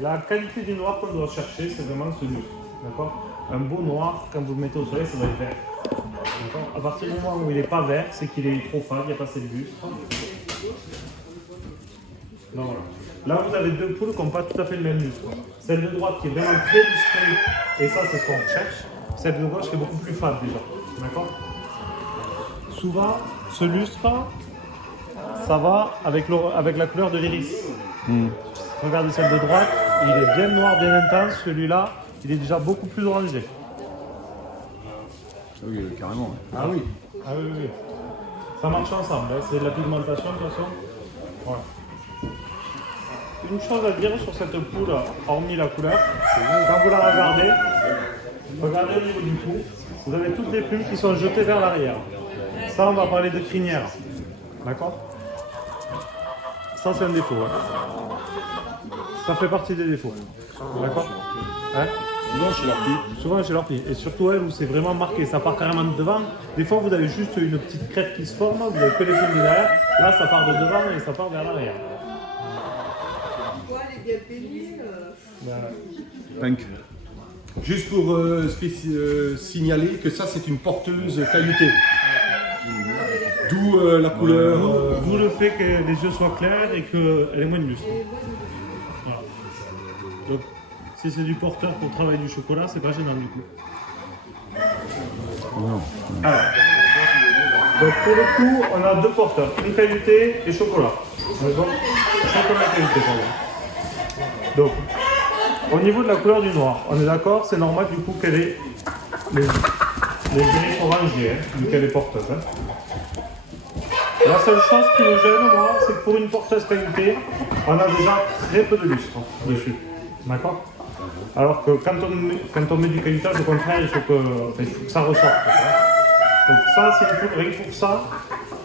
La qualité du noir qu'on doit chercher, c'est vraiment ce lustre. D'accord? Un beau noir, quand vous le mettez au soleil, ça doit être vert. D'accord? À partir du moment où il n'est pas vert, c'est qu'il est trop fade, il n'y a pas assez de lustre. Donc, voilà. Là, vous avez deux poules qui n'ont pas tout à fait le même lustre. Celle de droite qui est vraiment très lustrée, et ça, c'est ce qu'on cherche. Celle de gauche qui est beaucoup plus fade déjà. D'accord? Souvent, ce lustre, ça va avec la couleur de l'iris. Regardez celle de droite, il est bien noir, bien intense. Celui-là, il est déjà beaucoup plus orangé. Oui, carrément. Ah oui. Ah oui, oui. Ça marche ensemble, hein. C'est de la pigmentation de toute façon. Voilà. Une chose à dire sur cette poule, hormis la couleur, quand vous la regardez au niveau du cou, vous avez toutes les plumes qui sont jetées vers l'arrière. Ça, on va parler de crinière. D'accord? Ça, c'est un défaut. Hein. Ça fait partie des défauts. D'accord? Hein? Souvent chez l'ortie. Souvent chez l'ortie. Et surtout elle où c'est vraiment marqué, ça part carrément de devant. Des fois vous avez juste une petite crête qui se forme, vous avez que les plumes de derrière. Là ça part de devant et ça part vers l'arrière. Elle est bien peignée. Punk. Juste pour signaler que ça c'est une porteuse cailloutée. D'où la couleur. D'où le fait que les yeux soient clairs et qu'elle ait moins de lustre. Voilà. Donc si c'est du porteur pour travailler du chocolat, c'est pas gênant du coup. Alors, donc pour le coup, on a deux porteurs, une cailloutée et chocolat. D'accord? Chocolat et cailloutée, pardon. Donc, au niveau de la couleur du noir, on est d'accord, c'est normal du coup qu'elle ait les iris orangés, hein, vu qu'elle est porteuse. Hein. La seule chose qui me gêne, moi, c'est que pour une porteuse cailloutée, on a déjà très peu de lustre dessus. D'accord? Alors que quand on met du cailloutage, au contraire, il faut que ça ressorte. Donc ça, c'est une poule, rien que pour ça,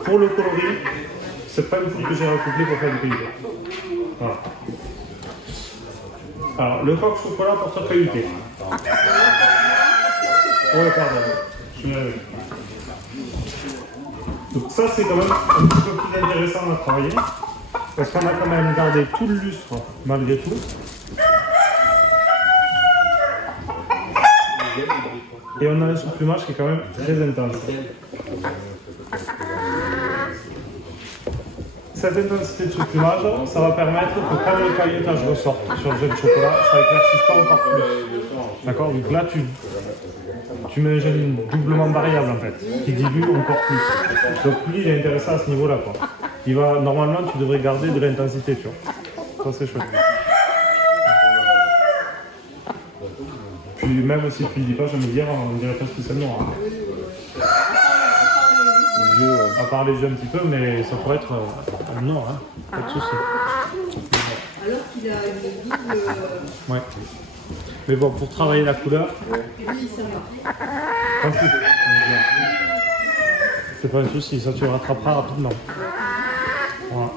pour le coloris, c'est pas une poule que j'ai recouplée pour faire du cailloutage. Voilà. Alors, le coq chocolat porteur caillouté. Ouais, pardon. Je suis navré. Donc ça, c'est quand même un petit peu plus intéressant à travailler, parce qu'on a quand même gardé tout le lustre, malgré tout. Et on a un sous-plumage qui est quand même très intense. Cette intensité de sous-plumage, ça va permettre que quand le cailloutage ressorte sur le gel de chocolat, ça éclaircisse pas encore plus. D'accord? Donc là, tu mets un gel doublement variable en fait, qui dilue encore plus. Donc lui, il est intéressant à ce niveau-là, quoi. Normalement, tu devrais garder de l'intensité, tu vois. Ça, c'est chouette. Puis même si tu ne dis pas, je me dire, on dirait pas que c'est noir. Hein. À part les yeux un petit peu, mais ça pourrait être un noir, hein. Pas de souci. Alors qu'il a une double. Ouais. Mais bon, pour travailler la couleur, Oui, ça va. tranquille. C'est pas un souci, ça tu le rattraperas rapidement. Voilà.